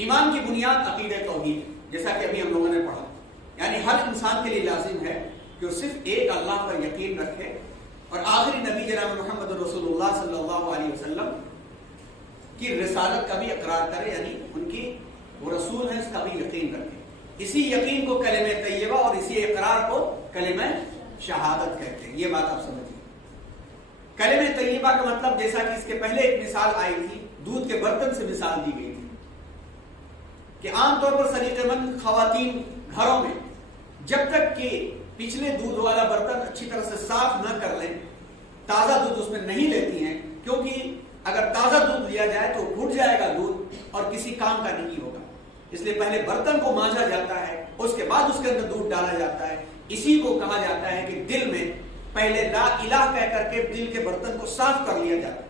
ایمان کی بنیاد عقیدہ توحید، جیسا کہ ابھی ہم لوگوں نے پڑھا، یعنی ہر انسان کے لیے لازم ہے کہ وہ صرف ایک اللہ پر یقین رکھے اور آخری نبی جناب محمد رسول اللہ صلی اللہ علیہ وسلم کی رسالت کا بھی اقرار کرے، یعنی ان کی وہ رسول ہیں اس کا بھی یقین رکھے. اسی یقین کو کلمہ طیبہ اور اسی اقرار کو کلمہ شہادت کہتے ہیں. یہ بات آپ سمجھیے. کلمہ طیبہ کا مطلب جیسا کہ اس کے پہلے ایک مثال آئی تھی، دودھ کے برتن سے مثال دی گئی تھی کہ عام طور پر سلیقہ مند خواتین گھروں میں جب تک کہ پچھلے دودھ والا برتن اچھی طرح سے صاف نہ کر لیں، تازہ دودھ اس میں نہیں لیتی ہیں، کیونکہ اگر تازہ دودھ لیا جائے تو پھٹ جائے گا دودھ اور کسی کام کا نہیں ہوگا. اس لیے پہلے برتن کو مانجا جاتا ہے، اس کے بعد اس کے اندر دودھ ڈالا جاتا ہے. اسی کو کہا جاتا ہے کہ دل میں پہلے لا الہ کہہ کر کے دل کے برتن کو صاف کر لیا جاتا ہے،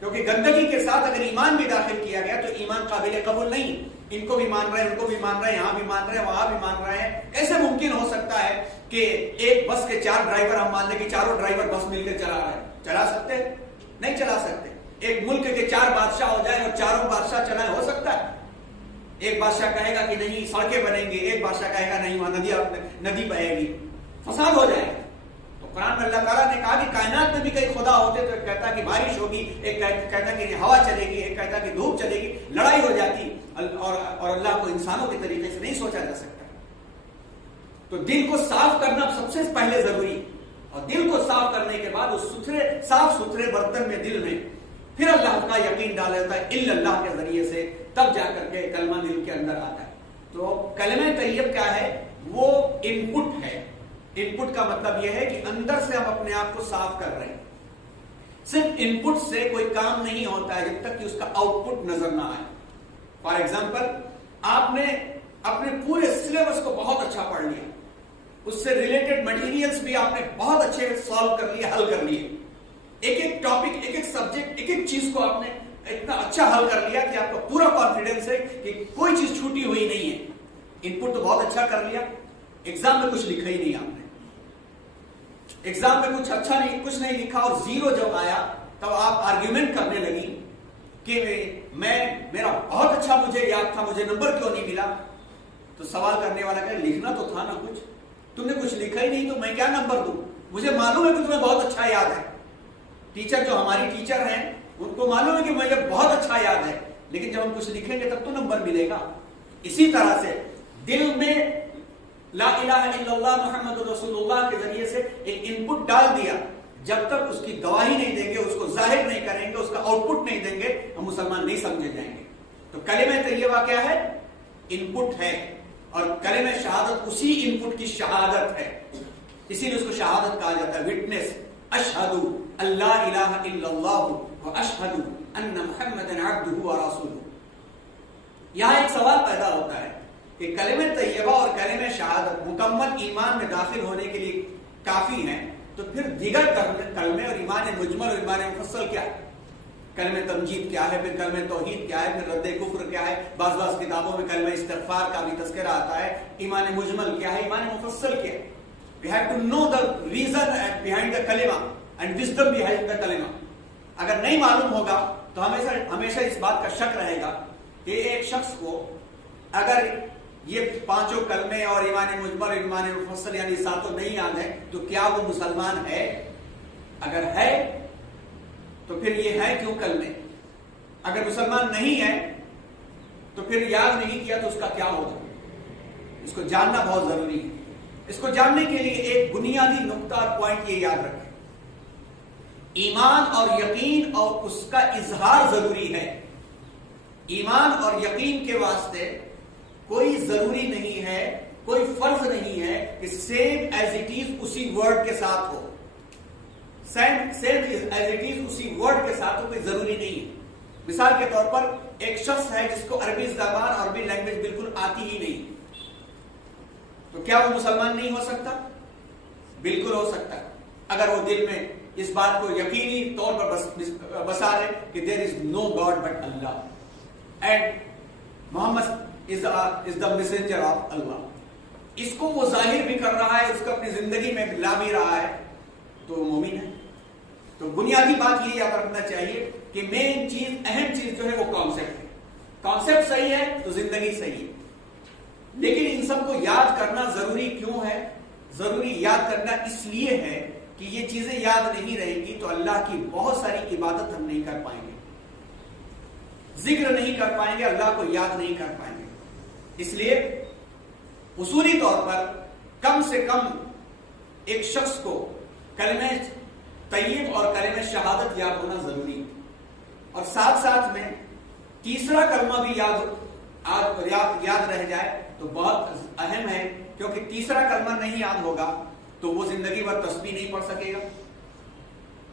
کیونکہ گندگی کے ساتھ اگر ایمان بھی داخل کیا گیا تو ایمان قابل قبول نہیں. ان کو بھی مان رہے ہیں، ان کو بھی مان رہے ہیں، یہاں بھی مان رہے ہیں، وہاں بھی مان رہے ہیں. ایسے ممکن ہو سکتا ہے کہ ایک بس کے 4 ڈرائیور ہم مان لیں کہ چاروں ڈرائیور بس مل کے چلا رہے ہیں. چلا سکتے؟ نہیں چلا سکتے. ایک ملک کے 4 بادشاہ ہو جائیں اور چاروں بادشاہ چلائیں، ہو سکتا ہے؟ ایک بادشاہ کہے گا کہ نہیں سڑکیں بنیں گے، ایک بادشاہ کہے گا نہیں وہاں ندی بہے گی، فساد ہو جائے گا. تو قرآن میں اللہ تعالیٰ نے کہا کہ کائنات میں بھی کئی خدا ہوتے تو ایک کہتا کہ بارش ہوگی، ایک کہتا کہ ہوا چلے گی، ایک کہتا کہ دھوپ چلے گی، لڑائی ہو جاتی. اور اللہ کو انسانوں کے طریقے سے نہیں سوچا جا سکتا. تو دل کو صاف کرنا سب سے پہلے ضروری، اور دل کو صاف کرنے کے بعد اس صاف ستھرے برتن میں دل میں پھر اللہ کا یقین ڈالا جاتا ہے الا اللہ کے ذریعے سے، تب جا کر کے کلمہ دل کے اندر آتا ہے. تو کلمہ طیب کیا ہے؟ وہ ان پٹ ہے. ان پٹ کا مطلب یہ ہے کہ اندر سے ہم اپنے آپ کو صاف کر رہے ہیں. صرف ان پٹ سے کوئی کام نہیں ہوتا ہے جب تک کہ اس کا آؤٹ پٹ نظر نہ آئے. فار ایگزامپل، آپ نے اپنے پورے سلیبس کو بہت اچھا پڑھ لیا، اس سے ریلیٹڈ مٹیریلز بھی آپ نے بہت اچھے سالو کر لیے، حل کر لیے. ایک ایک ٹاپک، ایک ایک سبجیکٹ، ایک ایک چیز کو آپ نے اتنا اچھا حل کر لیا کہ آپ کو پورا کانفیڈنس ہے کہ کوئی چیز چھوٹی ہوئی نہیں ہے. ان پٹ تو بہت اچھا کر لیا، ایگزام میں کچھ لکھا ہی نہیں. آپ نے ایگزام میں کچھ اچھا نہیں، کچھ نہیں لکھا، اور 0 جب آیا تب آپ آرگیومنٹ کرنے لگی کہ میرا بہت اچھا مجھے یاد تھا، مجھے نمبر کیوں نہیں ملا. تو سوال کرنے والا کہ لکھنا تو تھا نا کچھ، تم نے کچھ لکھا ہی نہیں تو میں کیا نمبر دوں؟ مجھے معلوم ہے کہ تمہیں بہت اچھا یاد ہے. ٹیچر جو ہماری ٹیچر ہیں ان کو معلوم ہے کہ مجھے بہت اچھا یاد ہے، لیکن جب ہم کچھ لکھیں گے تب تو نمبر ملے گا. اسی طرح سے دل میں لا الہ الا اللہ محمد رسول اللہ کے ذریعے سے ایک ان پٹ ڈال دیا، جب تک اس کی گواہی نہیں دیں گے، اس کو ظاہر نہیں کریں گے، اس کا آؤٹ پٹ نہیں دیں گے، ہم مسلمان نہیں سمجھے جائیں گے. تو کلمہ طیبہ کیا ہے؟ ان پٹ ہے، اور کلمہ شہادت اسی ان پٹ کی شہادت ہے. اسی لیے اس کو شہادت کہا جاتا ہے، وٹنس. اشہد اللہ الہ الا اللہ و اشہد ان محمد عبدہ و رسولہ. یہاں ایک سوال پیدا ہوتا ہے کہ کلمہ طیبہ اور کلمہ شہادت مکمل ایمان میں داخل ہونے کے لیے کافی ہیں، تو پھر دیگر کلمے اور ایمان مجمل اور ایمان مفصل کیا ہے؟ کلمہ تمجید کیا ہے؟ پھر کلمہ توحید کیا ہے؟ پھر رد کفر کیا ہے؟ بعض کتابوں میں کلمہ استغفار کا بھی تذکرہ آتا ہے. ایمان مجمل کیا ہے؟ ایمان مفصل کیا ہے؟ We have to know the reason behind the kalima and wisdom behind the kalima. اگر نہیں معلوم ہوگا تو ہمیشہ اس بات کا شک رہے گا کہ ایک شخص کو اگر یہ 5 کلمے اور ایمان مجمل، ایمان مفصل یعنی 7 نہیں یاد ہے تو کیا وہ مسلمان ہے؟ اگر ہے تو پھر یہ ہے کیوں کلمے؟ اگر مسلمان نہیں ہے تو پھر یاد نہیں کیا تو اس کا کیا ہوگا؟ اس کو جاننا بہت ضروری ہے. اس کو جاننے کے لیے ایک بنیادی نقطہ اور پوائنٹ یہ یاد رکھیں، ایمان اور یقین اور اس کا اظہار ضروری ہے. ایمان اور یقین کے واسطے کوئی ضروری نہیں ہے، کوئی فرض نہیں ہے کہ سیم ایز اٹ از اسی ورڈ کے ساتھ ہو. سیم ایز اٹ از اسی ورڈ کے ساتھ ہو، کوئی ضروری نہیں ہے. مثال کے طور پر ایک شخص ہے جس کو عربی زبان، عربی لینگویج بالکل آتی ہی نہیں، تو کیا وہ مسلمان نہیں ہو سکتا؟ بالکل ہو سکتا ہے، اگر وہ دل میں اس بات کو یقینی طور پر بسا لے کہ there is no God but Allah and Muhammad is the messenger of Allah. اس کو وہ ظاہر بھی کر رہا ہے، اس کو اپنی زندگی میں لا بھی رہا ہے، تو وہ مومن ہے. تو بنیادی بات یہ یاد رکھنا چاہیے کہ مین چیز، اہم چیز جو ہے وہ کانسیپٹ ہے. کانسیپٹ صحیح ہے تو زندگی صحیح ہے. لیکن ان سب کو یاد کرنا ضروری کیوں ہے؟ ضروری یاد کرنا اس لیے ہے کہ یہ چیزیں یاد نہیں رہیں گی تو اللہ کی بہت ساری عبادت ہم نہیں کر پائیں گے، ذکر نہیں کر پائیں گے، اللہ کو یاد نہیں کر پائیں گے. اس لیے اصولی طور پر کم سے کم ایک شخص کو کلمہ طیب اور کلمہ شہادت یاد ہونا ضروری ہے، اور ساتھ ساتھ میں تیسرا کلمہ بھی یاد رہ جائے تو بہت اہم ہے، کیونکہ تیسرا کلمہ نہیں یاد ہوگا تو وہ زندگی بھر تسبیح نہیں پڑھ سکے گا،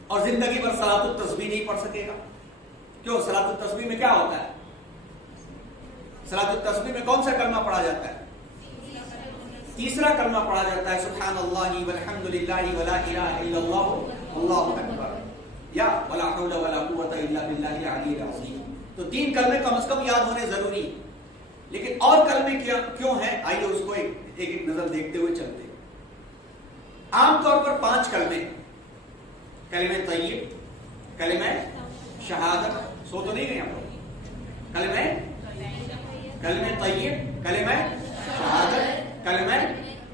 اور زندگی بھر صلاۃ التسبیح نہیں پڑھ سکے گا. کیوں؟ صلاۃ التسبیح میں کیا ہوتا ہے؟ صلاۃ التسبیح میں کون سا کلمہ پڑھا جاتا ہے؟ تیسرا کلمہ پڑھا جاتا ہے، سبحان اللہ والحمد للہ ولا الہ الا اللہ اللہ اکبر، یا ولا حول ولا قوۃ الا باللہ العلی العظیم. تو 3 کلمے کم از کم یاد ہونے ضروری ہیں. لیکن اور کلمے کیوں ہیں؟ آئیے اس کو ایک نظر دیکھتے ہوئے چلتے ہیں. عام طور پر 5 کلمے، کلمہ طیب، کلمہ شہادت، سو تو نہیں گئے آپ لوگ؟ کلمہ طیب، کلمہ شہادت، کلمہ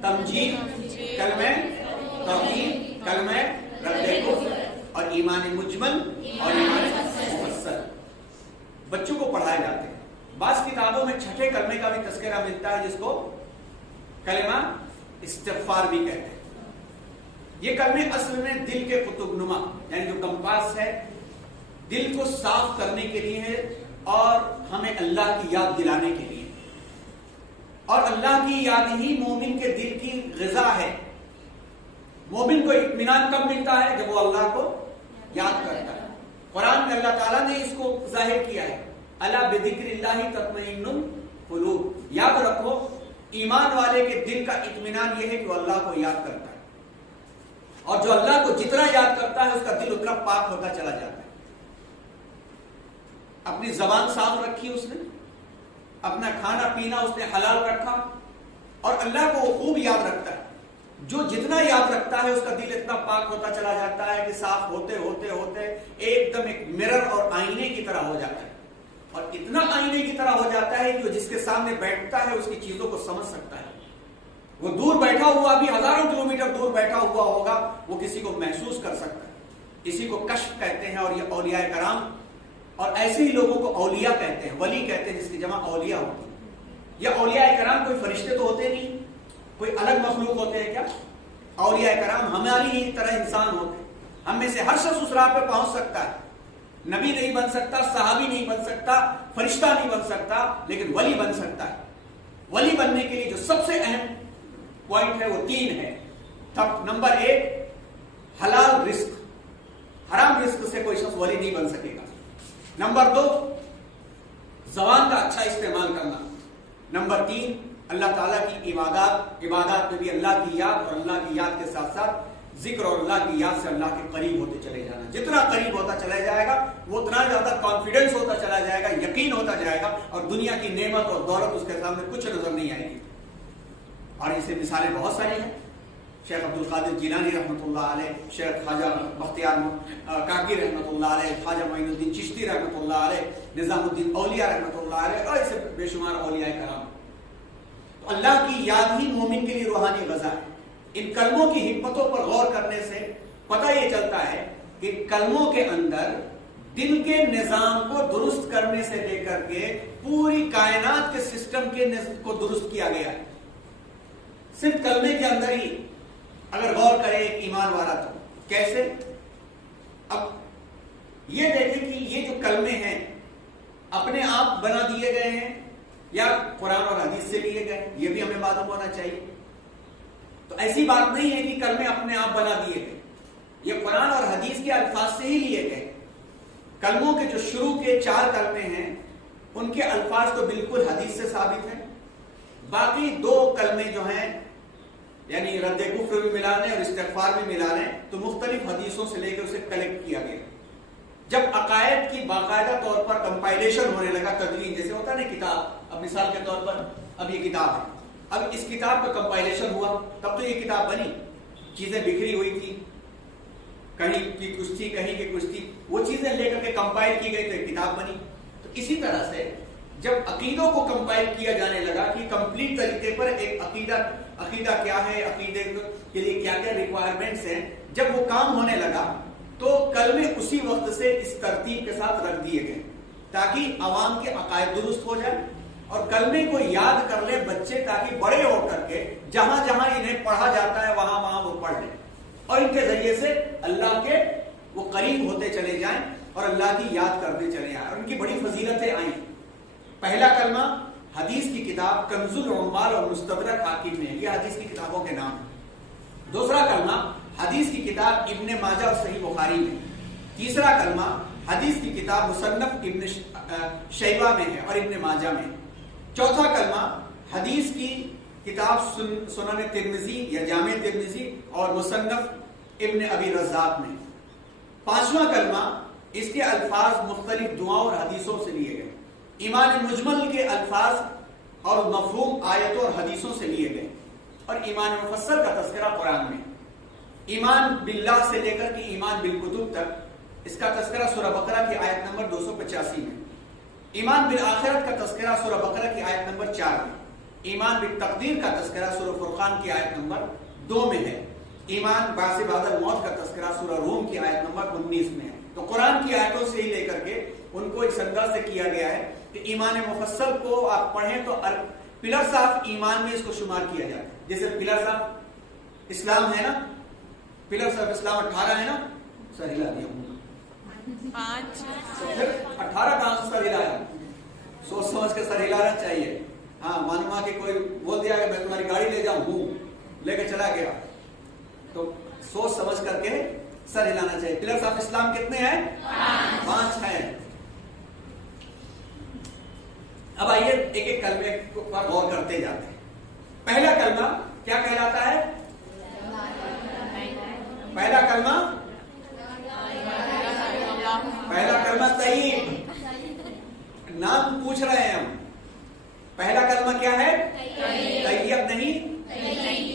تمجید، کلمہ توحید، کلمہ رد کفر، اور ایمان مجمل اور ایمان مفصل بچوں کو پڑھائے جاتے ہیں. بعض کتابوں میں چھٹے کلمے کا بھی تذکرہ ملتا ہے جس کو کلمہ استغفار بھی کہتے ہیں. یہ کلمے اصل میں دل کے قطب نما یعنی جو کمپاس ہے دل کو صاف کرنے کے لیے ہے، اور ہمیں اللہ کی یاد دلانے کے لیے. اور اللہ کی یاد ہی مومن کے دل کی غذا ہے. مومن کو اطمینان کب ملتا ہے؟ جب وہ اللہ کو یاد کرتا ہے. قرآن میں اللہ تعالیٰ نے اس کو ظاہر کیا ہے، الا بذکر اللہ تطمئن القلوب. یاد رکھو ایمان والے کے دل کا اطمینان یہ ہے کہ وہ اللہ کو یاد کرتا ہے، اور جو اللہ کو جتنا یاد کرتا ہے اس کا دل اتنا پاک ہوتا چلا جاتا ہے. اپنی زبان صاف رکھی اس نے، اپنا کھانا پینا اس نے حلال رکھا، اور اللہ کو وہ خوب یاد رکھتا ہے. جو جتنا یاد رکھتا ہے اس کا دل اتنا پاک ہوتا چلا جاتا ہے کہ صاف ہوتے ہوتے ہوتے ایک دم ایک مرر اور آئینے کی طرح ہو جاتا ہے. اور اتنا آئینے کی طرح ہو جاتا ہے کہ وہ جس کے سامنے بیٹھتا ہے اس کی چیزوں کو سمجھ سکتا ہے. وہ دور بیٹھا ہوا بھی ہزاروں کلومیٹر دور بیٹھا ہوا ہوگا، وہ کسی کو محسوس کر سکتا ہے. اسی کو کشف کہتے ہیں. اور یہ اولیاء کرام اور ایسے ہی لوگوں کو اولیاء کہتے ہیں، ولی کہتے ہیں، جس کی جمع اولیاء ہوتی ہے. یہ اولیاء کرام کوئی فرشتے تو ہوتے نہیں، کوئی الگ مخلوق ہوتے ہیں کیا؟ اولیاء کرام ہماری ہی طرح انسان ہوتے ہیں. ہم میں سے ہر شخص اس راہ پہ پہنچ سکتا ہے. نبی نہیں بن سکتا، صحابی نہیں بن سکتا، فرشتہ نہیں بن سکتا، لیکن ولی بن سکتا ہے. ولی بننے کے لیے جو سب سے اہم پوائنٹ ہے وہ 3 ہے. تب نمبر 1 حلال رزق، حرام رزق سے کوئی شخص ولی نہیں بن سکے گا. نمبر 2 زبان کا اچھا استعمال کرنا. نمبر 3 اللہ تعالیٰ کی عبادات میں بھی اللہ کی یاد، اور اللہ کی یاد کے ساتھ ساتھ ذکر اور اللہ کی یاد سے اللہ کے قریب ہوتے چلے جانا. جتنا قریب ہوتا چلا جائے گا وہ اتنا زیادہ کانفیڈنس ہوتا چلا جائے گا، یقین ہوتا جائے گا، اور دنیا کی نعمت اور دولت اس کے سامنے کچھ نظر نہیں آئے گی. اور اس سے مثالیں بہت ساری ہیں. شیخ عبد القادر جیلانی رحمۃ اللہ علیہ، شیخ خواجہ بختیار کاکی رحمۃ اللہ علیہ، خواجہ معین الدین چشتی رحمۃ اللہ علیہ، نظام الدین اولیاء رحمۃ اللہ علیہ، اور ایسے بے شمار اولیاء کرام. تو اللہ کی یاد ہی مومن کے لیے روحانی غذا ہے. ان کلموں کی حکمتوں پر غور کرنے سے پتہ یہ چلتا ہے کہ کلموں کے اندر دل کے نظام کو درست کرنے سے لے کر کے پوری کائنات کے سسٹم کے کو درست کیا گیا ہے. صرف کلمے کے اندر ہی اگر غور کرے ایک ایمان والا تو کیسے؟ اب یہ دیکھیں کہ یہ جو کلمے ہیں اپنے آپ بنا دیے گئے ہیں یا قرآن اور حدیث سے لیے گئے، یہ بھی ہمیں معلوم ہونا چاہیے. تو ایسی بات نہیں ہے کہ کلمے اپنے آپ بنا دیے گئے، یہ قرآن اور حدیث کے الفاظ سے ہی لیے گئے. کلموں کے جو شروع کے 4 کلمے ہیں ان کے الفاظ تو بالکل حدیث سے ثابت ہیں. باقی 2 کلمے جو ہیں یعنی رد کفر بھی ملا لیں اور استغفار بھی ملا لیں تو مختلف حدیثوں سے لے کے اسے کلیکٹ کیا گیا. جب عقائد کی باقاعدہ طور پر کمپائلیشن ہونے لگا، تدوین جیسے ہوتا ہے نا کتاب، اب مثال کے طور پر اب یہ کتاب ہے، اب اس کتاب کا کمپائلیشن ہوا تب تو یہ کتاب بنی. چیزیں بکھری ہوئی تھی، کہیں کی کچھ تھی کہیں کی کچھ تھی، وہ چیزیں لے کر کے کمپائل کی گئی تو ایک کتاب بنی. تو اسی طرح سے جب عقیدوں کو کمپائل کیا جانے لگا کہ کمپلیٹ طریقے پر ایک عقیدہ کیا ہے، عقیدے کے لیے کیا کیا ریکوائرمنٹس ہیں، جب وہ کام ہونے لگا تو کلمے اسی وقت سے اس ترتیب کے ساتھ رکھ دیے گئے تاکہ عوام کے عقائد درست ہو جائے اور کلمے کو یاد کر لے بچے، تاکہ بڑے ہو کر کے جہاں جہاں انہیں پڑھا جاتا ہے وہاں وہاں وہ پڑھ لیں اور ان کے ذریعے سے اللہ کے وہ قریب ہوتے چلے جائیں اور اللہ کی یاد کرتے چلے جائیں اور ان کی بڑی فضیلتیں آئیں۔ پہلا کلمہ حدیث کی کتاب کنز العمال اور مستدرک حاکم میں، یہ حدیث کی کتابوں کے نام ہیں۔ دوسرا کلمہ حدیث کی کتاب ابن ماجہ اور صحیح بخاری میں۔ تیسرا کلمہ حدیث کی کتاب مصنف ابن شیبہ میں ہے اور ابن ماجہ میں۔ چوتھا کلمہ حدیث کی کتاب سنن ترمذی یا جامع ترمذی اور مصنف ابن ابی رزاق میں۔ پانچواں کلمہ اس کے الفاظ مختلف دعاؤں اور حدیثوں سے لیے گئے، ایمان مجمل کے الفاظ اور مفہوم آیتوں اور حدیثوں سے لیے گئے، اور ایمان مفصل کا تذکرہ قرآن میں۔ ایمان باللہ سے لے کر کے ایمان بالکتب تک اس کا تذکرہ سورہ بقرہ کی آیت نمبر 285 میں۔ ایمان بالآخرت کا تذکرہ سورہ بقرہ کی آیت نمبر 4 میں۔ ایمان بالتقدیر کا تذکرہ سورہ فرقان کی آیت نمبر 2 میں ہے۔ ایمان بعث بعد الموت کا تذکرہ سورہ روم کی آیت نمبر 19 میں ہے۔ تو قرآن کی آیتوں سے ہی لے کر کے ان کو اس انداز سے کیا گیا ہے کہ ایمان مفصل کو آپ پڑھیں تو پلرز آف ایمان میں اس کو شمار کیا جاتا ہے۔ جیسے پلرز آف اسلام ہے نا، پلرز آف اسلام 18 ہے نا، سر ہلا دیا ہوں 18 کہاں سے سر ہلایا، سوچ سمجھ کے سر ہلانا چاہیے۔ ہاں معلوم کہ کوئی بول دیا کہ میں تمہاری گاڑی لے جاؤں، لے کے چلا گیا، تو سوچ سمجھ کر کے سر ہلانا چاہیے۔ پلرز آف اسلام کتنے ہیں؟ 5 ہیں۔ اب آئیے ایک ایک کلمے پر غور کرتے جاتے ہیں۔ پہلا کلمہ کیا کہلاتا ہے؟ پہلا کلمہ طیب، نام پوچھ رہے ہیں ہم۔ پہلا کلمہ کیا ہے؟ طیب نہیں،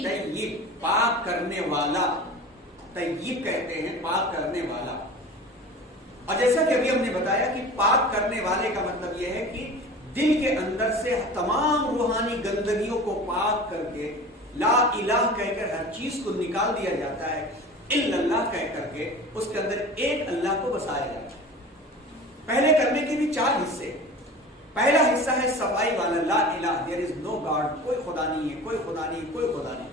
طیب پاک کرنے والا، طیب کہتے ہیں پاک کرنے والا۔ اور جیسا کہ ابھی ہم نے بتایا کہ پاک کرنے والے کا مطلب یہ ہے کہ دل کے اندر سے تمام روحانی گندگیوں کو پاک کر کے لا الہ کہہ کر ہر چیز کو نکال دیا جاتا ہے، الا اللہ کہہ کر کے اس کے اندر ایک اللہ کو بسایا جاتا ہے۔ پہلے کلمے کے بھی 4 حصے۔ پہلا حصہ ہے صفائی والا، لا الہ، there is no God، کوئی خدا نہیں ہے، کوئی خدا نہیں، کوئی خدا نہیں۔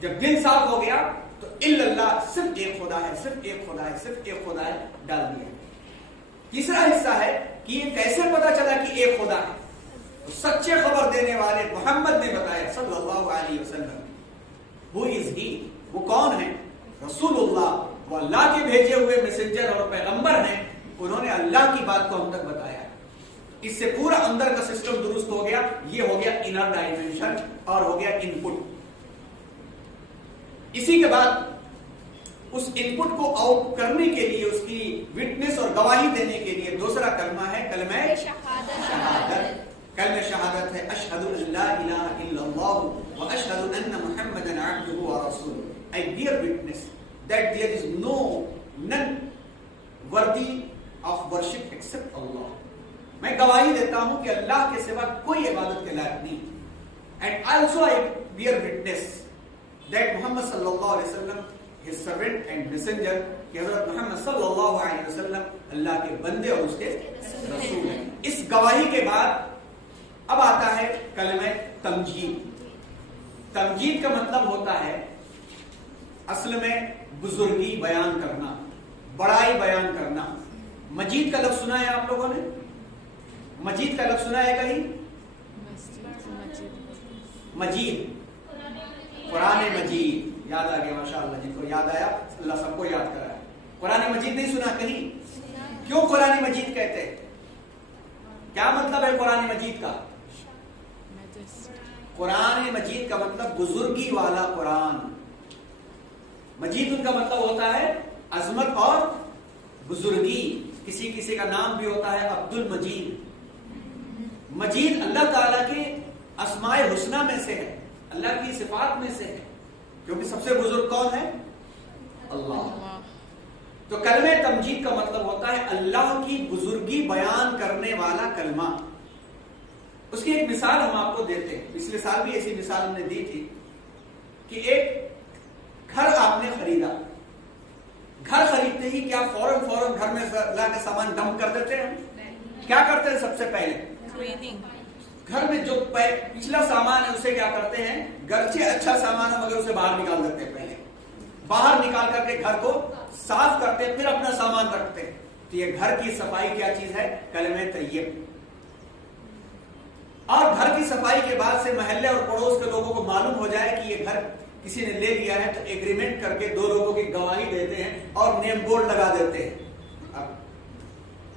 جب دل صاف ہو گیا تو الا اللہ، صرف ایک خدا ہے، صرف ایک خدا ہے، صرف ایک خدا ہے، ڈال دیا۔ تیسرا حصہ ہے کہ یہ کیسے پتا چلا کہ ایک خدا ہے؟ تو سچے خبر دینے والے محمد نے بتایا صلی اللہ علیہ وسلم۔ Who is he؟ وہ کون ہے؟ رسول اللہ، وہ اللہ کے بھیجے ہوئے میسنجر اور پیغمبر ہیں، انہوں نے اللہ کی بات کو ہم تک بتایا۔ اس سے پورا اندر کا سسٹم درست ہو گیا، یہ ہو گیا انر ڈائمینشن اور ہو گیا ان پٹ۔ اسی کے بعد اس ان پٹ کو آؤٹ کرنے کے لیے، اس کی وٹنس اور گواہی دینے کے لیے دوسرا کلمہ ہے کلمہ شہادت۔ کلمہ شہادت ہے اشہد ان لا الہ الا اللہ واشہد ان محمدا عبدہ ورسولہ۔ I bear witness that there is none worthy of worship except Allah۔ میں گواہی دیتا ہوں کہ اللہ کے سوا کوئی عبادت کے لائق نہیں۔ And also I bear witness that محمد صلی اللہ علیہ وسلم his servant and messenger، کہ حضرت محمد صلی اللہ علیہ وسلم اللہ کے بندے اور اس کے رسول ہیں۔ اس گواہی کے بعد اب آتا ہے کلمہ تمجید۔ تمجید کا مطلب ہوتا ہے اصل میں بزرگی بیان کرنا، بڑائی بیان کرنا۔ مجید کا لفظ سنا ہے آپ لوگوں نے؟ مجید کا لفظ سنا ہے کہیں؟ مجید، قرآن مجید، یاد آ گیا ماشاءاللہ، جن کو یاد آیا اللہ سب کو یاد کرا ہے۔ قرآن مجید نہیں سنا کہیں؟ کیوں قرآن مجید کہتے ہیں؟ کیا مطلب ہے قرآن مجید کا؟ قرآن مجید کا مطلب بزرگی والا قرآن۔ مجید ان کا مطلب ہوتا ہے عظمت اور بزرگی۔ کسی کسی کا نام بھی ہوتا ہے عبد المجید۔ مجید اللہ تعالیٰ کے اسماء حسنہ میں سے ہے، اللہ کی صفات میں سے ہے، کیونکہ سب سے بزرگ کون ہے؟ اللہ۔ تو کلمہ تمجید کا مطلب ہوتا ہے اللہ کی بزرگی بیان کرنے والا کلمہ۔ اس کی ایک مثال ہم آپ کو دیتے ہیں. پچھلے سال بھی ایسی مثال ہم نے دی تھی کہ ایک گھر آپ نے خریدا. گھر خریدتے ہی کیا فوراً گھر میں لا کے سامان ڈمپ کر دیتے ہیں؟ کیا کرتے ہیں سب سے پہلے؟ گھر میں جو پچھلا سامان ہے اسے کیا کرتے ہیں؟ گرچہ اچھا سامان ہے مگر اسے باہر نکال دیتے ہیں. پہلے باہر نکال کر کے گھر کو صاف کرتے ہیں، پھر اپنا سامان رکھتے ہیں. تو یہ گھر کی صفائی کیا چیز ہے؟ کلمہ طیب. اور گھر کی صفائی کے بعد سے محلے اور پڑوس کے لوگوں کو معلوم ہو جائے کہ یہ گھر کسی نے لے لیا ہے تو ایگریمنٹ کر کے 2 لوگوں کی گواہی دیتے ہیں اور نیم بورڈ لگا دیتے ہیں. اب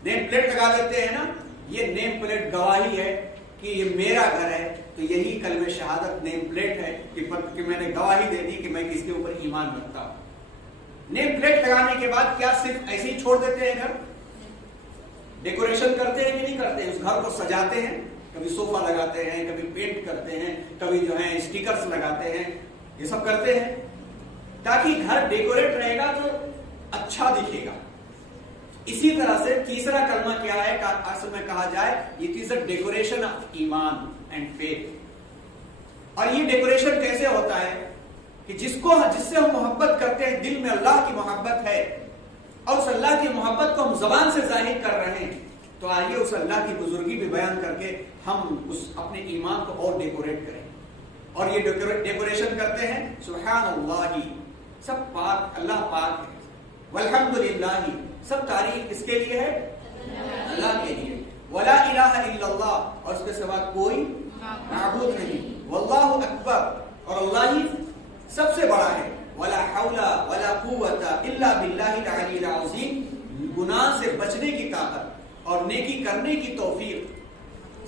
نیم پلیٹ لگا دیتے ہیں نا، یہ نیم پلیٹ گواہی ہے کہ یہ میرا گھر ہے. تو یہی کلمہ شہادت نیم پلیٹ ہے کہ میں نے گواہی دے دی کہ میں کس کے اوپر ایمان رکھتا ہوں. نیم پلیٹ لگانے کے بعد کیا صرف ایسے ہی چھوڑ دیتے ہیں گھر؟ ڈیکوریشن کرتے ہیں کہ نہیں کرتے؟ اس گھر کو سجاتے ہیں، کبھی صوفہ لگاتے ہیں، کبھی پینٹ کرتے ہیں، کبھی جو ہے اسٹیکرز لگاتے ہیں. یہ سب کرتے ہیں تاکہ گھر ڈیکوریٹ رہے گا تو اچھا دکھے گا. اسی طرح سے تیسرا کلمہ کیا ہے؟ اصل میں کہا جائے یہ از اے ڈیکوریشن آف ایمان اینڈ فیتھ. اور یہ ڈیکوریشن کیسے ہوتا ہے کہ جس سے ہم محبت کرتے ہیں، دل میں اللہ کی محبت ہے اور اس اللہ کی محبت کو ہم زبان سے ظاہر کر رہے ہیں، تو آئیے اس اللہ کی بزرگی بھی بیان کر کے ہم اس اپنے ایمان کو اور ڈیکوریٹ کریں. اور یہ ڈیکوریشن کرتے ہیں سبحان اللہ، سب پاک اللہ پاک ہے. والحمدللہ، سب تعریف کس کے لیے ہے؟ اللہ کے لیے. ولا الہ الا اللہ، اور اس کے سوا کوئی معبود نہیں. واللہ اکبر، اور اللہ ہی سب سے بڑا ہے. ولا حول ولا قوت الا باللہ العلی العظیم، گناہ سے بچنے کی طاقت اور نیکی کرنے کی توفیق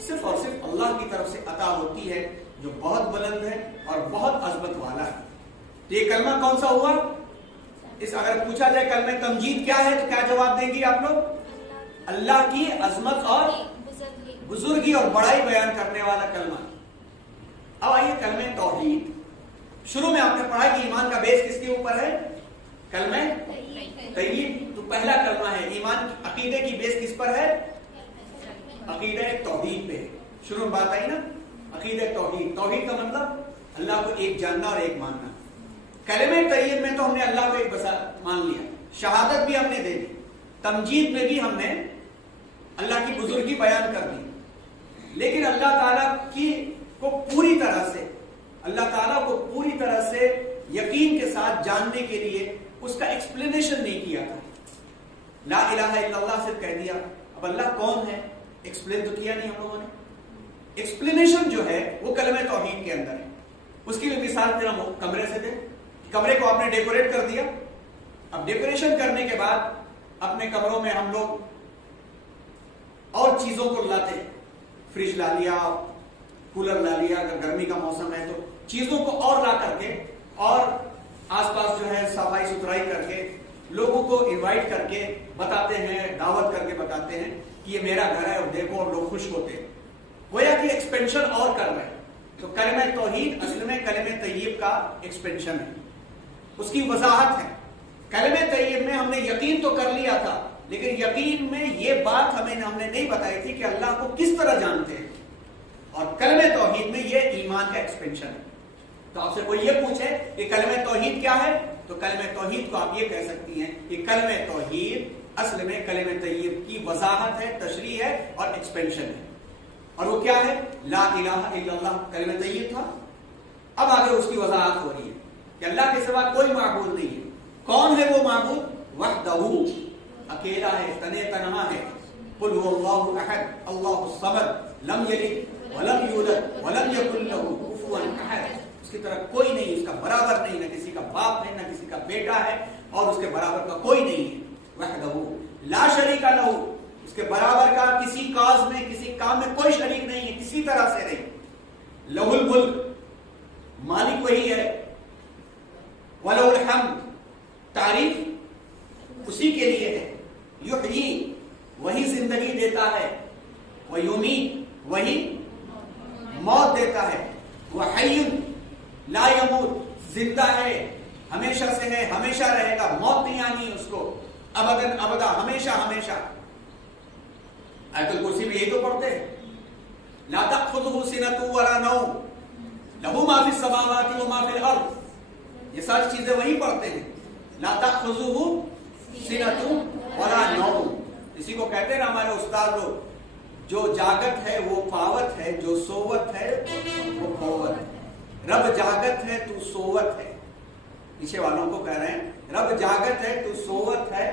صرف اور صرف اللہ کی طرف سے عطا ہوتی ہے جو بہت بلند ہے اور بہت عظمت والا ہے. تو یہ کلمہ کون سا ہوا؟ اگر پوچھا جائے کلمہ تمجید کیا ہے تو کیا جواب دیں گی آپ لوگ؟ اللہ کی عظمت اور بزرگی اور بڑائی بیان کرنے والا کلمہ. اب آئیے کلمہ توحید. شروع میں آپ نے پڑھا کہ ایمان کا بیس کس کے اوپر ہے؟ کلمہ طیب. تو پہلا کلمہ ہے ایمان. عقیدے کی بیس کس پر ہے؟ عقیدہ توحید پہ. شروع میں بات آئی نا عقیدہ توحید. توحید کا مطلب اللہ کو ایک جاننا اور ایک ماننا. کلمہ طیب میں تو ہم نے اللہ کو ایک بس مان لیا، شہادت بھی ہم نے دے دی، تمجید میں بھی ہم نے اللہ کی بزرگی بیان کر دی. لیکن اللہ تعالیٰ کو پوری طرح سے یقین کے ساتھ جاننے کے لیے اس کا ایکسپلینیشن نہیں کیا تھا. لا الہ الا اللہ صرف کہہ دیا. اب اللہ کون ہے ایکسپلین تو کیا نہیں ہم لوگوں نے. ایکسپلینیشن جو ہے وہ کلمہ توحید کے اندر ہے. اس کی بھی مثال پھر ہم کمرے سے دیں. کمرے کو آپ نے ڈیکوریٹ کر دیا. اب ڈیکوریشن کرنے کے بعد اپنے کمروں میں ہم لوگ اور چیزوں کو لاتے ہیں. فریج لا لیا، کولر لا لیا، اگر گرمی کا موسم ہے تو چیزوں کو اور لا کر کے اور آس پاس جو ہے صفائی ستھرائی کر کے لوگوں کو انوائٹ کر کے بتاتے ہیں، دعوت کر کے بتاتے ہیں کہ یہ میرا گھر ہے اور دیکھو، اور لوگ خوش ہوتے ہیں. گویا کہ ایکسپینشن اور کر رہے ہیں. تو کلمہ توحید اصل میں کلمہ طیب کا ایکسپینشن ہے، اس کی وضاحت ہے. کلمہ طیب میں ہم نے یقین تو کر لیا تھا، لیکن یقین میں یہ بات ہم نے نہیں بتائی تھی کہ اللہ کو کس طرح جانتے ہیں. اور کلمہ توحید میں یہ ایمان کا ایکسپینشن ہے. تو آپ سے کوئی یہ پوچھے کہ کلمہ توحید کیا ہے، تو کلمہ توحید کو آپ یہ کہہ سکتی ہیں کہ کلمہ توحید اصل میں کلمہ طیب کی وضاحت ہے، تشریح ہے اور ایکسپینشن ہے. اور وہ کیا ہے؟ لا الہ الا اللہ کلمہ طیب تھا. اب آگے اس کی وضاحت ہو رہی ہے کہ اللہ کے سوا کوئی معبود نہیں ہے. کون ہے وہ معبود؟ وحدہ، اکیلا ہے، تنے تنہا ہے. قل هو اللہ احد اللہ الصمد لم یلد ولم یولد ولم یکن لہ کفوا احد. اس کی طرح کوئی نہیں، اس کا برابر نہیں، نہ کسی کا باپ ہے، نہ کسی کا بیٹا ہے، اور اس کے برابر کا کوئی نہیں ہے. وحدہ لا شریک لہ، اس کے برابر کا کسی کاز میں، کسی کام میں کوئی شریک نہیں ہے، کسی طرح سے نہیں. لہ الملک، مالک وہی ہے. ولہ الحمد، تعریف اسی کے لیے ہے. یحیی، وہی زندگی دیتا ہے. ویمیت، وہی موت دیتا ہے. وحی لا یموت، زندہ ہے، ہمیشہ سے ہے، ہمیشہ رہے گا، موت نہیں آنی اس کو، ابداً ابدا، ہمیشہ ہمیشہ. آیت الکرسی میں یہی تو پڑھتے ہیں. لا تأخذه سنة ولا نوم له ما في السماوات وما في الارض. یہ ساری چیزیں وہی پڑھتے ہیں. لا تأخذه سنة ولا نوم. اسی کو کہتے ہیں ہمارے استاد لوگ, جو جاگت ہے وہ پاوت ہے, جو سوت ہے وہ کھوت ہے. رب جاگت ہے تو سوت ہے. پیچھے والوں کو کہہ رہے ہیں رب جاگت ہے تو سوت ہے,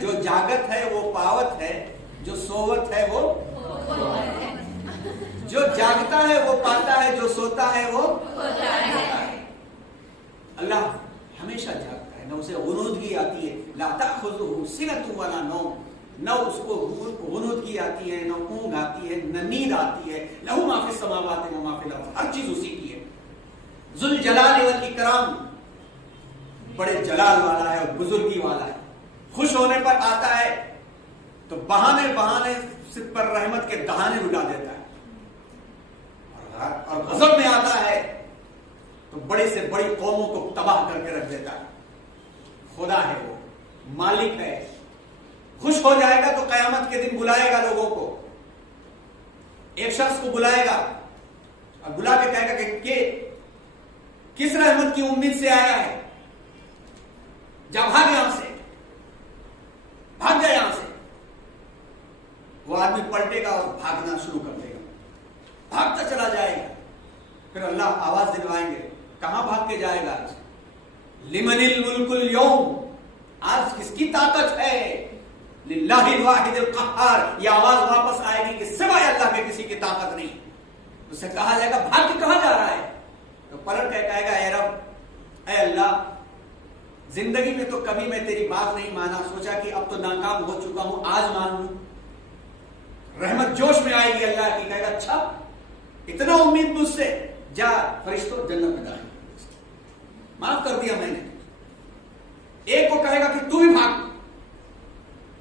جو جاگت ہے وہ پاوت ہے, جو سوت ہے وہ کھوت ہے. جو جاگتا ہے وہ پاتا ہے, جو سوتا ہے وہ کھوتا ہے. اللہ ہمیشہ جاگتا ہے, نہ اسے غنودگی آتی ہے. لا تأخذه سنة ولا نوم, نہ اس کو غنودگی آتی ہے, نہ اونگ آتی ہے, نہ نیند آتی ہے. لہو ما فی السماوات و ما فی الارض, ہر چیز اسی کی ہے. ذو الجلال والاکرام, بڑے جلال والا ہے اور بزرگی والا ہے. خوش ہونے پر آتا ہے تو بہانے بہانے سر پر رحمت کے دہانے اڑا دیتا ہے, اور غضب میں آتا ہے تو بڑے سے بڑی قوموں کو تباہ کر کے رکھ دیتا ہے. خدا ہے, وہ مالک ہے. خوش ہو جائے گا تو قیامت کے دن بلائے گا لوگوں کو. ایک شخص کو بلائے گا اور بلا کے کہے گا کہ کس رحمت کی امید سے آیا ہے, جا بھاگ یہاں سے, بھاگ جائے یہاں سے. وہ آدمی پلٹے گا اور بھاگنا شروع کر دے گا, بھاگتا چلا جائے گا. پھر اللہ آواز دلوائیں گے, کہاں بھاگ کے جائے گا؟ لمن الملک اليوم, آج کس کی طاقت ہے؟ للہ الواحد القہار. یہ آواز واپس آئے گی کہ سوائے اللہ کے کسی کی طاقت نہیں. اس سے کہا جائے گا بھاگ کے کہاں جا رہا ہے؟ تو پلٹ کے کہے گا اے رب, اے اللہ, زندگی میں تو کبھی میں تیری بات نہیں مانا, سوچا کہ اب تو ناکام ہو چکا ہوں, آج مان لوں. رحمت جوش میں آئے گی اللہ کی, کہے گا اچھا اتنا امید مجھ سے, جا فرشتوں جنت میں داخل, معاف کر دیا میں نے. ایک کو کہے گا کہ تو بھی بھاگ,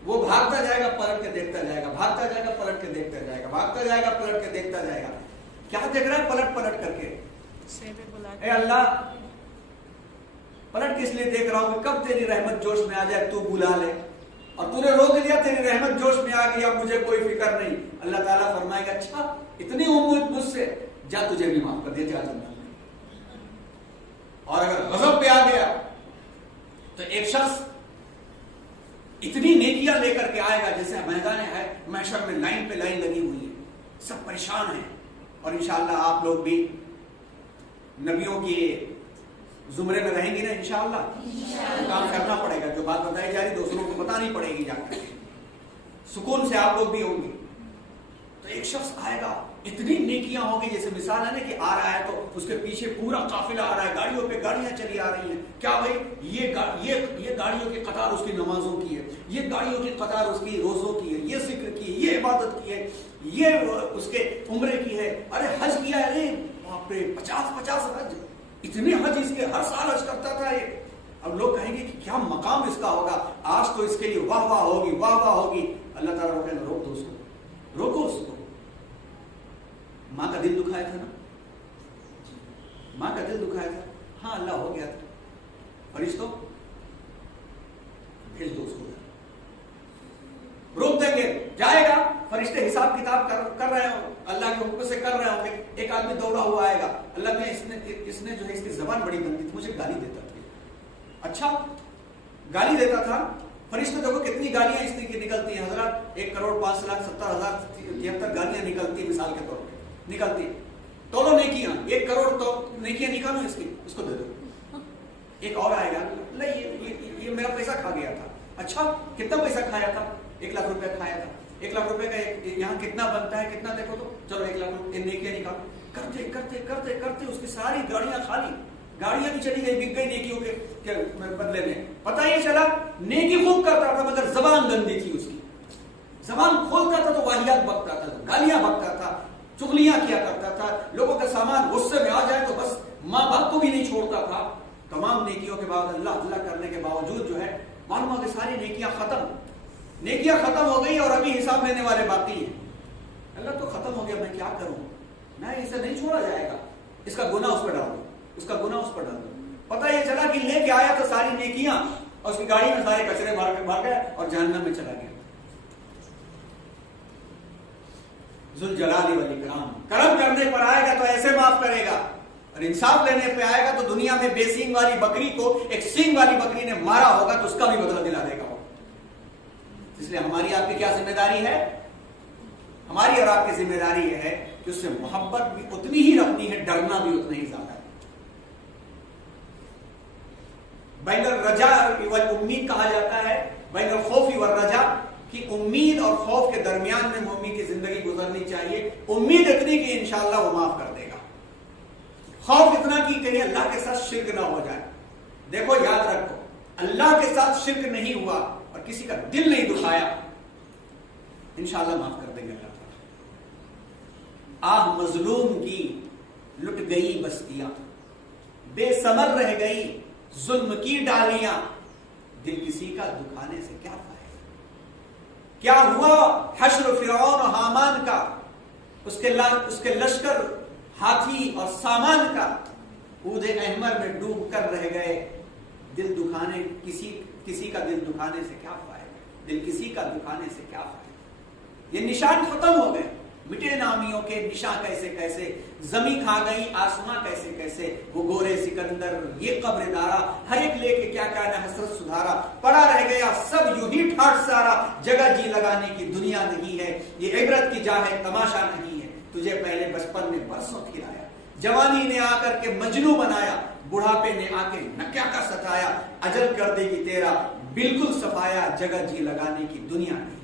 وہ بھاگتا جائے گا, پلٹ کے دیکھتا جائے گا, بھاگتا جائے گا, پلٹ کے دیکھتا جائے گا, بھاگتا جائے گا, پلٹ کے دیکھتا جائے گا. کیا دیکھ رہا ہے پلٹ پلٹ کر کے؟ اے اللہ, پلٹ کے اس لیے دیکھ رہا ہوں کہ کب تیری رحمت جوش میں آ جائے تو بلا لے, اور تو نے روک دیا, تیری رحمت جوش میں آ گئی, اب مجھے کوئی فکر نہیں. اللہ تعالیٰ فرمائے گا اچھا اتنی امید مجھ سے, جا تجھے بھی معاف کر دیا, جا جنت. اور اگر غضب پہ آ گیا تو ایک شخص اتنی نیکیاں لے کر کے آئے گا جیسے میدان ہے محشر میں لائن پہ لائن لگی ہوئی ہے, سب پریشان ہیں. اور انشاءاللہ آپ لوگ بھی نبیوں کے زمرے میں رہیں گے نا انشاءاللہ. کام کرنا پڑے گا, جو بات بتائی جا رہی دوسروں کو بتانی پڑے گی جا کر. سکون سے آپ لوگ بھی ہوں گے. تو ایک شخص آئے گا, اتنی نیکیاں ہوں گی, جیسے مثال ہے نا کہ آ رہا ہے تو اس کے پیچھے پورا قافلہ آ رہا ہے, گاڑیوں پہ گاڑیاں چلی آ رہی ہیں. کیا بھائی, یہ گاڑیوں کی قطار اس کی نمازوں کی ہے, یہ گاڑیوں کی قطار اس کی روزوں کی ہے, یہ ذکر کی ہے, یہ عبادت کی ہے, یہ اس کے عمرے کی ہے. ارے حج کیا ہے, ارے باپ رے 50 حج, اتنے حج اس کے ہر سال حج کرتا تھا یہ. اب لوگ کہیں گے کہ کیا مقام اس کا ہوگا, آج تو اس کے لیے واہ واہ ہوگی, واہ واہ ہوگی. اللہ تعالیٰ روکے گا, روک دو اس کو, روکو اس کو. ماں کا دل دکھایا تھا نا, ماں کا دل دکھایا تھا, ہاں اللہ ہو گیا تھا, فرشتوں بھیج دو اس کو. روک دیں گے, جائے گا, فرشتے حساب کتاب کر رہے ہوں, اللہ کے حکم سے کر رہے ہوں گے. ایک آدمی دوڑا ہوا آئے گا, اللہ میں اس نے جو ہے اس کی زبان بڑی گندی تھی, مجھے گالی دیتا تھا. اچھا گالی دیتا تھا, فرشتے دیکھو کتنی گالیاں اس کی نکلتی ہیں حضرات, 1,05,70,73 گالیاں نکلتی ہیں مثال کے طور پہ نکلتی. تولو نیکیاں, 1 کروڑ تو نیکیاں نکالو اس کی, اس کو دے دو. ایک اور آئے گا, یہ میرا پیسہ کھا گیا تھا. اچھا کتنا پیسہ کھایا تھا؟ 1 لاکھ روپے کھایا تھا. 1 لاکھ روپے کا یہاں کتنا بنتا ہے, کتنا دیکھو تو, چلو 1 لاکھ روپے نیکیاں نکالو. کرتے کرتے کرتے کرتے اس کی ساری گاڑیاں خالی, گاڑیاں بھی چلی گئی, بک گئی نیکیوں کے بدلے میں. پتہ یہ چلا نیکی خوب کرتا تھا مگر زبان گندی تھی اس کی. زبان کھولتا تھا تو واہیات بکتا تھا, گالیاں بکتا تھا, چغلیاں کیا کرتا تھا, لوگوں کا سامان غصے میں آ جائے تو بس ماں باپ کو بھی نہیں چھوڑتا تھا. تمام نیکیوں کے بعد اللہ کرنے کے باوجود جو ہے معلوم ہو کہ ساری نیکیاں ختم ہو گئی اور ابھی حساب لینے والے باقی ہیں. اللہ تو ختم ہو گیا, میں کیا کروں, میں اسے نہیں چھوڑا جائے گا, اس کا گناہ اس پر ڈال دو, اس کا گناہ اس پر ڈال دو. پتہ یہ چلا کہ لے کے آیا تھا ساری نیکیاں اور اس کی گاڑی میں سارے کچرے بھر گئے اور جہنم میں چلا گیا. ذوالجلال والاکرام. کرم کرنے پر آئے گا تو ایسے معاف کرے گا, اور انصاف لینے پہ آئے گا تو دنیا میں بے سینگ والی بکری کو ایک سینگ والی بکری نے مارا ہوگا تو اس کا بھی بدلہ دلا دے گا. اس لیے ہماری آپ کی کیا ذمہ داری ہے؟ ہماری اور آپ کی ذمہ داری یہ ہے کہ اس سے محبت بھی اتنی ہی رکھنی ہے, ڈرنا بھی اتنا ہی زیادہ ہے. بین الرجا والامید کہا جاتا ہے, بین الخوف والرجا, کہ امید اور خوف کے درمیان میں مومن کی زندگی گزرنی چاہیے. امید اتنی کہ انشاءاللہ وہ معاف کر دے گا, خوف اتنا کہ کہیں اللہ کے ساتھ شرک نہ ہو جائے. دیکھو یاد رکھو, اللہ کے ساتھ شرک نہیں ہوا اور کسی کا دل نہیں دکھایا, انشاءاللہ معاف کر دیں گے اللہ تعالیٰ. آہ مظلوم کی لٹ گئی بستیاں, بے ثمر رہ گئی ظلم کی ڈالیاں, دل کسی کا دکھانے سے کیا فائدہ. کیا ہوا حشر فرعون و حامان کا, اس کے لشکر ہاتھی اور سامان کا عود احمر میں ڈوب کر رہ گئے. دل دکھانے کسی کا دل دکھانے سے کیا فائدہ, دل کسی کا دکھانے سے کیا فائدہ. یہ نشان ختم ہو گئے, مٹے نامیوں کے نشان کیسے کیسے, زمیں کھا گئی آسماں کیسے کیسے, وہ گورے سکندر یہ قبر دارا, ہر ایک لے کے کیا کیا نہ حسرت سدھارا. پڑا رہ گیا سب یوں ہی ٹھاٹ سارا, جگہ جی لگانے کی دنیا نہیں ہے, یہ عبرت کی جا ہے تماشا نہیں ہے. تجھے پہلے بچپن میں برسوں کھلایا, جوانی نے آ کر کے مجنوں بنایا, بڑھاپے نے آ کے نکیا کا ستایا. اجل کر دے گی تیرا بالکل صفایا, جگہ جی لگانے کی دنیا نہیں,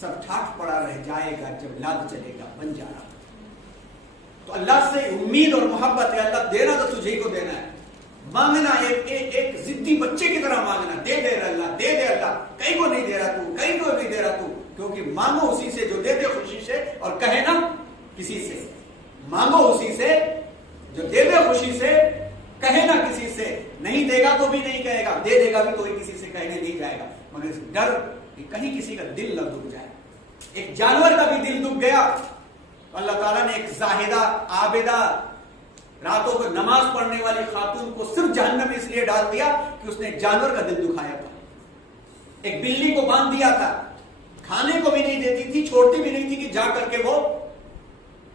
سب ٹھاٹ پڑا رہ جائے گا جب لاد چلے گا بنجارا. تو اللہ سے امید اور محبت ہے. اللہ دینا تو تجھے کو دینا ہے, مانگنا ایک ضدی بچے کی طرح مانگنا, دے دے اللہ, دے دے اللہ, کہیں کو نہیں دے رہا تو, کہیں کو نہیں دے رہا تو, کیونکہ مانگو اسی سے جو دے دے خوشی سے, اور کہے نا کسی سے. مانگو اسی سے جو دے دے خوشی سے, کہے نا کسی سے. نہیں دے گا تو بھی نہیں کہے گا, دے دے گا بھی کوئی کسی سے کہنے نہیں جائے گا, مگر ڈر کہ کہیں کسی کا دل نہ دکھ جائے. ایک جانور کا بھی دل دکھ گیا, اللہ تعالیٰ نے ایک زاہدہ عابدہ راتوں کو نماز پڑھنے والی خاتون کو صرف جہنم میں اس لیے ڈال دیا کہ اس نے ایک جانور کا دل دکھایا تھا. ایک بلی کو باندھ دیا تھا, کھانے کو بھی نہیں دیتی تھی, چھوڑتی بھی نہیں تھی کہ جا کر کے وہ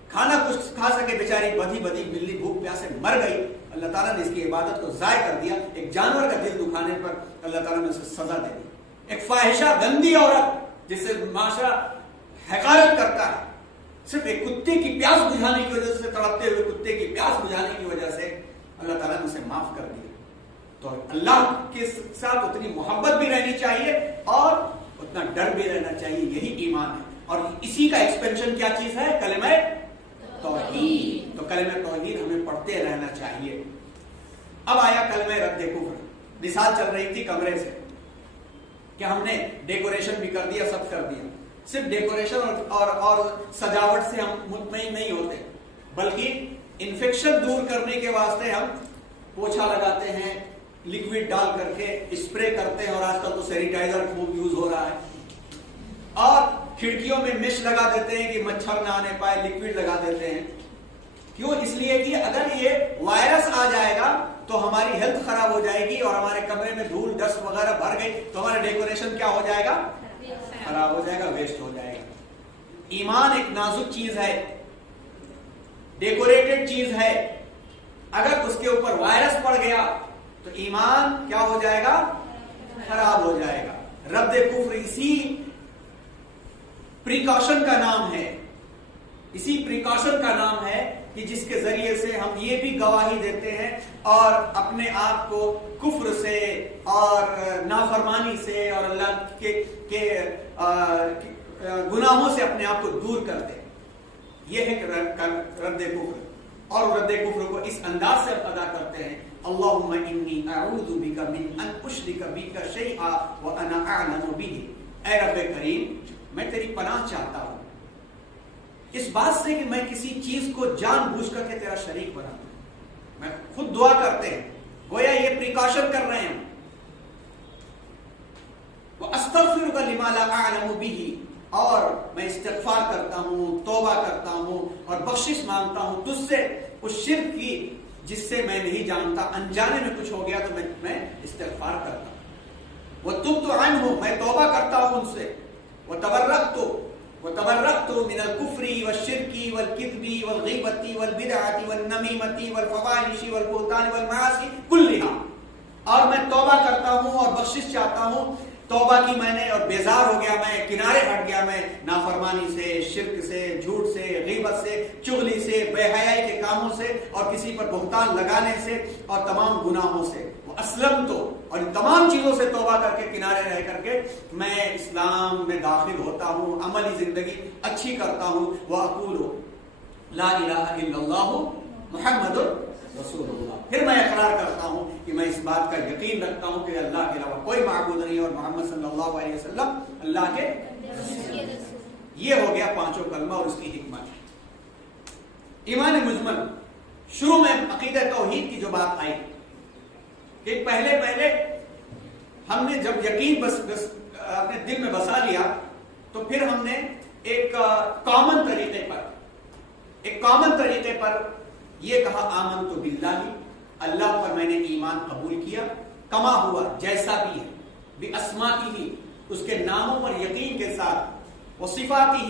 کھانا کچھ کھا سکے. بیچاری بدھی بدھی بلی بھوک پیاسے مر گئی. اللہ تعالیٰ نے اس کی عبادت کو ضائع کر دیا. ایک جانور کا دل دکھانے پر اللہ تعالیٰ نے اسے سزا دے دی. ایک فاحشہ گندی عورت جس سے معاشرہ حقارت کرتا ہے, صرف ایک کتے کی پیاس بجھانے کی وجہ سے, تڑپتے ہوئے کتے کی پیاس بجھانے کی وجہ سے اللہ تعالیٰ نے اسے معاف کر دیا. تو اللہ کے ساتھ اتنی محبت بھی رہنی چاہیے اور اتنا ڈر بھی رہنا چاہیے. یہی ایمان ہے, اور اسی کا ایکسپینشن کیا چیز ہے؟ کلمہ توحید. تو کلمہ توحید ہمیں پڑھتے رہنا چاہیے. اب آیا کلمہ رد کفر. مثال چل رہی تھی کمرے سے کہ ہم نے ڈیکوریشن بھی کر دیا, سب کر دیا. صرف ڈیکوریشن اور سجاوٹ سے ہم مطمئن نہیں ہوتے, بلکہ انفیکشن دور کرنے کے واسطے ہم پوچھا لگاتے ہیں, لکوڈ ڈال کر کے اسپرے کرتے ہیں, اور آج کل تو سینیٹائزر خوب یوز ہو رہا ہے. اور کھڑکیوں میں مش لگا دیتے ہیں کہ مچھر نہ آنے پائے, لکوڈ لگا دیتے ہیں. کیوں؟ اس لیے کہ اگر یہ وائرس آ جائے گا تو ہماری ہیلتھ خراب ہو جائے گی, اور ہمارے کمرے میں دھول ڈسٹ وغیرہ بھر گئی تو ہمارا ڈیکوریشن کیا ہو جائے گا؟ خراب ہو جائے گا, ویسٹ ہو جائے گا. ایمان ایک نازک چیز ہے, ڈیکوریٹڈ چیز ہے. اگر اس کے اوپر وائرس پڑ گیا تو ایمان کیا ہو جائے گا؟ خراب ہو جائے گا. رد کفر اسی پریکاشن کا نام ہے, اسی پریکاشن کا نام ہے کہ جس کے ذریعے سے ہم یہ بھی گواہی دیتے ہیں اور اپنے آپ کو کفر سے اور نافرمانی سے اور اللہ کے گناہوں سے اپنے آپ کو دور کر دیں. یہ ہے رد کفر. اور رد کفر کو اس انداز سے ادا کرتے ہیں, اللہم انی اعوذ بک من ان اشرک بک شیئا وانا اعلم بہ. اے رب کریم, میں تیری پناہ چاہتا ہوں اس بات سے کہ میں کسی چیز کو جان بوجھ کر کے تیرا شریک بنا دوں. میں خود دعا کرتے ہیں, گویا یہ پریکاشن کر رہے ہیں. وَأَسْتَغْفِرُكَ لِمَا لَا أَعْلَمُ بِهِ, اور میں استغفار کرتا ہوں, توبہ کرتا ہوں اور بخشش مانگتا ہوں تجھ سے اس شرک کی جس سے میں نہیں جانتا, انجانے میں کچھ ہو گیا تو میں استغفار کرتا ہوں. وَتُبْتُ عَنْهُ, میں توبہ کرتا ہوں ان سے. وَتَبَرَّأْتُ, وتبرأت من الكفر والشرك والكذب والغیبت والبدعة والنمیمة والفواحش والبہتان والمعاصی كلها، اور میں توبہ کرتا ہوں اور بخشش چاہتا ہوں. توبہ کی میں نے اور بیزار ہو گیا، میں کنارے ہٹ گیا، میں نافرمانی سے، شرک سے، جھوٹ سے، غیبت سے، چغلی سے، بے حیائی کے کاموں سے اور کسی پر بہتان لگانے سے اور تمام گناہوں سے. اسلم تو، اور ان تمام چیزوں سے توبہ کر کے کنارے رہ کر کے میں اسلام میں داخل ہوتا ہوں، عملی زندگی اچھی کرتا ہوں. وَأَقُولُ لَا إِلَهَ إِلَّا اللَّهُ مُحَمَّدٌ رسول اللہ. پھر میں اقرار کرتا ہوں کہ میں اس بات کا یقین رکھتا ہوں کہ اللہ کے علاوہ کوئی معبود نہیں اور محمد صلی اللہ علیہ وسلم اللہ کے رسول. یہ ہو گیا پانچوں کلمہ اور اس کی حکمت. ایمان مجمل، شروع میں عقیدہ توحید کی جو بات آئی کہ پہلے ہم نے جب یقین بس اپنے دل میں بسا لیا تو پھر ہم نے ایک کامن طریقے پر یہ کہا آمنت باللہ، اللہ پر میں نے ایمان قبول کیا، کما ہوا جیسا بھی ہے، باسمائہ، اس کے ناموں پر یقین کے ساتھ، وصفاتہ،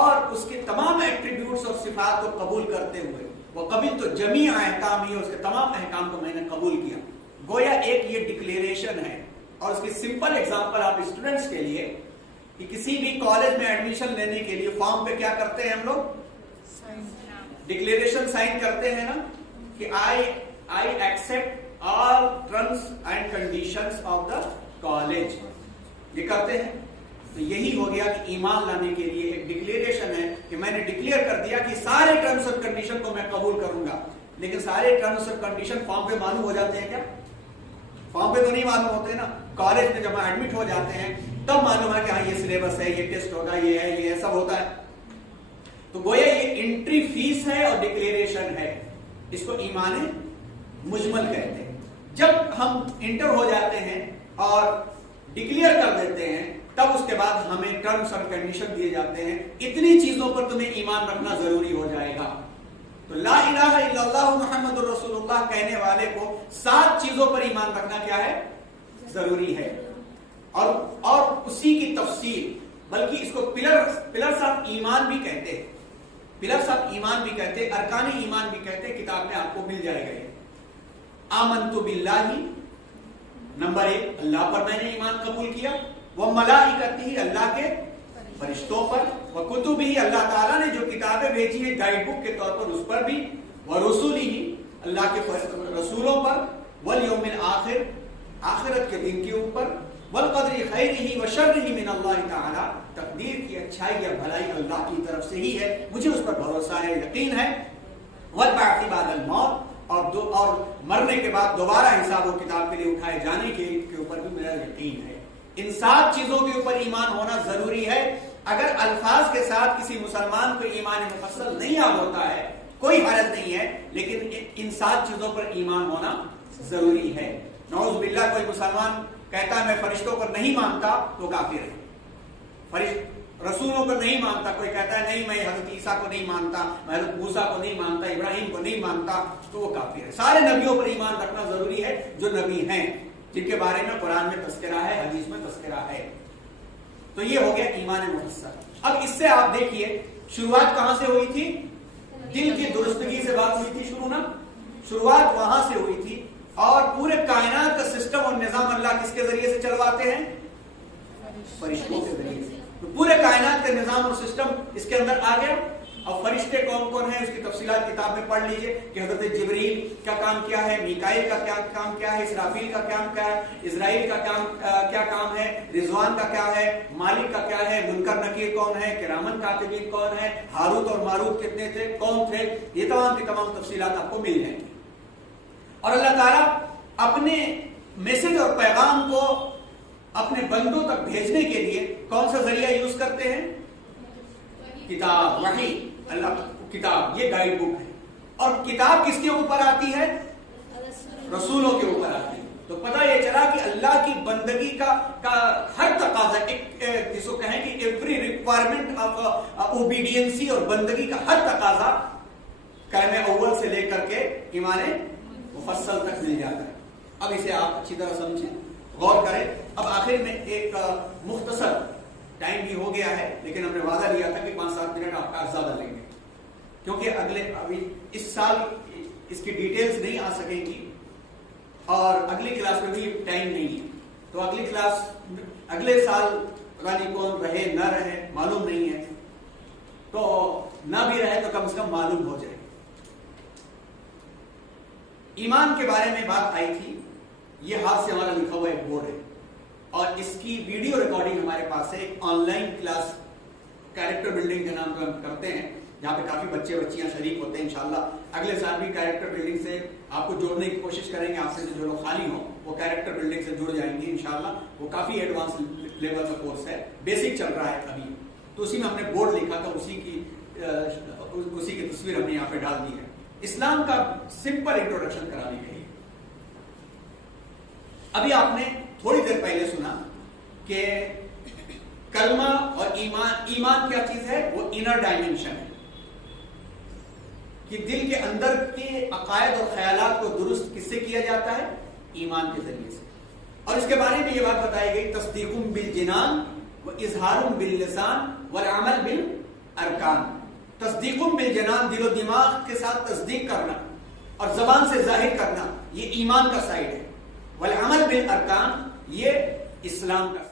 اور اس کے تمام ایٹریبیوٹس اور صفات کو قبول کرتے ہوئے، وقبلت جمیع احکامہ، اس کے تمام احکام کو میں نے قبول کیا. گویا ایک یہ ڈکلیریشن ہے. اور اس کی سمپل ایگزامپل آپ اسٹوڈنٹس کے لیے کہ کسی بھی کالج میں ایڈمیشن لینے کے لیے فارم پہ کیا کرتے ہیں ہم لوگ؟ ڈکلیریشن سائن کرتے ہیں نا کہ I accept all terms and conditions of the college. یہ کرتے ہیں. تو یہی ہو گیا کہ ایمان لانے کے لیے ایک ڈکلیریشن ہے کہ میں نے ڈکلیئر کر دیا کہ سارے ٹرمز اور کنڈیشن کو میں قبول کروں گا. لیکن سارے ٹرمز اور کنڈیشن فارم پہ معلوم ہو جاتے ہیں کیا؟ فارم پہ تو نہیں معلوم ہوتے نا. کالج میں جب ایڈمٹ ہو جاتے ہیں تب معلوم ہے کہ ہاں یہ سلیبس ہے، یہ ٹیسٹ ہوگا، یہ ہے، یہ سب ہوتا ہے. تو گویا یہ انٹری فیس ہے اور ڈکلیریشن ہے. اس کو ایمان مجمل کہتے ہیں. جب ہم انٹر ہو جاتے ہیں اور ڈکلیئر کر دیتے ہیں تب اس کے بعد ہمیں ٹرمز اور کنڈیشن دیے جاتے ہیں. اتنی چیزوں پر تمہیں ایمان رکھنا ضروری ہو جائے گا. تو لا الہ الا اللہ محمد رسول اللہ کہنے والے کو 7 چیزوں پر ایمان رکھنا کیا ہے؟ ضروری ہے. اور اسی کی تفصیل، بلکہ اس کو پلرز آف ایمان بھی کہتے ہیں. پلرز آف ایمان بھی کہتے ہیں، ارکان ایمان بھی کہتے ہیں. کتاب میں آپ کو مل جائے گا. آمنت باللہ، نمبر 1 اللہ پر میں نے ایمان قبول کیا. وہ ملائکتہ، اللہ کے فرشتوں پر. وہ کتبہ، اللہ تعالیٰ نے جو کتابیں بھیجی ہیں گائیڈ بک کے طور پر اس پر بھی. وہ رسولہ، اللہ کے رسولوں پر. والیوم الآخر، آخرت کے دن کے اوپر. والقدر خیرہ وشرہ من اللہ تعالی، تقدیر کی اچھائی یا بھلائی اللہ کی طرف سے ہی ہے، مجھے اس پر بھروسہ ہے، یقین ہے. والبعث بعد الموت، اور مرنے کے بعد دوبارہ حساب و کتاب کے لیے اٹھائے جانے کے اوپر بھی میرا یقین ہے. ان 7 چیزوں کے اوپر ایمان ہونا ضروری ہے. اگر الفاظ کے ساتھ کسی مسلمان کو ایمان مفصل نہیں یاد ہوتا ہے کوئی حرج نہیں ہے، لیکن ان 7 چیزوں پر ایمان ہونا ضروری ہے. نعوذ باللہ کوئی مسلمان کہتا ہے میں فرشتوں پر نہیں مانتا تو کافر ہے. رسولوں کو نہیں مانتا، کوئی کہتا ہے نہیں میں حضرت عیسیٰ کو نہیں مانتا، میں حضرت موسیٰ کو نہیں مانتا، ابراہیم کو نہیں مانتا، تو وہ کافر ہے. سارے نبیوں پر ایمان رکھنا ضروری ہے جو نبی ہیں، جن کے بارے میں قرآن میں تذکرہ ہے، حدیث میں تذکرہ ہے. تو یہ ہو گیا ایمان مفصل. اب اس سے آپ دیکھیے شروعات کہاں سے ہوئی تھی؟ دل کی درستگی سے بات ہوئی تھی شروعات وہاں سے ہوئی تھی. اور پورے کائنات کا سسٹم اور نظام اللہ کس کے ذریعے سے چلواتے ہیں؟ فرشتوں کے ذریعے سے. تو پورے کائنات کا نظام اور سسٹم اس کے اندر آ گیا. اب فرشتے کون کون ہیں اس کی تفصیلات کتاب میں پڑھ لیجئے کہ حضرت جبریل کا کام کیا ہے، میکائیل کا کیا کام کیا ہے، اسرافیل کا کام کیا ہے، اسرائیل کا کیا کام ہے، رضوان کا کیا ہے، مالک کا کیا ہے، منکر نکیر کون ہے، کرامن کاتبین کون ہے، ہاروت اور ماروت کتنے تھے، کون تھے. یہ تمام کی تمام تفصیلات آپ کو مل جائیں گی. اور اللہ تعالیٰ اپنے میسج اور پیغام کو اپنے بندوں تک بھیجنے کے لیے کون سا ذریعہ یوز کرتے ہیں؟ کتاب، وحی. اللہ کتاب یہ گائیڈ بک ہے. اور کتاب کس کے اوپر آتی ہے؟ رسولوں کے اوپر آتی ہے. تو پتہ یہ چلا کہ اللہ کی بندگی کا ہر تقاضا، جس کو کہیں کہ ایوری ریکوائرمنٹ آف اوبیڈینسی، اور بندگی کا ہر تقاضا کلمہ اول سے لے کر کے ایمان مفصل تک مل جاتا ہے. اب اسے آپ اچھی طرح سمجھیں، غور کریں. اب آخر میں ایک مختصر ٹائم بھی ہو گیا ہے، لیکن ہم نے وعدہ لیا تھا کہ 5-7 منٹ آپ کا زیادہ لیں گے، کیونکہ ابھی اس سال اس کی ڈیٹیلز نہیں آ سکیں گی اور اگلی کلاس میں بھی ٹائم نہیں ہے، تو اگلی کلاس اگلے سال پتہ نہیں کون رہے نہ رہے معلوم نہیں ہے، تو نہ بھی رہے تو کم از کم معلوم ہو جائے۔ ایمان کے بارے میں بات آئی تھی، یہ ہاتھ سے ہمارا لکھا ہوا ایک بورڈ ہے اور اس کی ویڈیو ریکارڈنگ ہمارے پاس ہے، ایک on line class character building کے نام پر ہم کرتے ہیں، جہاں پہ کافی بچے بچیاں شریک ہوتے ہیں۔ انشاءاللہ اگلے سال بھی کیریکٹر بلڈنگ سے آپ کو جوڑنے کی کوشش کریں گے، آپ سے جو لوگ خالی ہوں وہ کیریکٹر بلڈنگ سے جڑ جائیں گے انشاءاللہ۔ وہ کافی ایڈوانس لیول کا کورس ہے، بیسک چل رہا ہے ابھی، تو اسی میں ہم نے بورڈ لکھا تھا، اسی کی تصویر ہم نے یہاں پہ ڈال دی ہے۔ اسلام کا سمپل انٹروڈکشن کرا دی گئی۔ ابھی آپ نے تھوڑی دیر پہلے سنا کہ کلمہ اور ایمان کیا چیز ہے؟ وہ انر ڈائمینشن ہے کہ دل کے اندر کے عقائد اور خیالات کو درست کس سے کیا جاتا ہے؟ ایمان کے ذریعے سے۔ اور اس کے بارے میں یہ بات بتائی گئی، تصدیق بالجنان و اظہار باللسان والعمل بالارکان۔ تصدیق بالجنان، دل و دماغ کے ساتھ تصدیق کرنا اور زبان سے ظاہر کرنا، یہ ایمان کا سائڈ ہے۔ والعمل بالارکان، یہ اسلام کا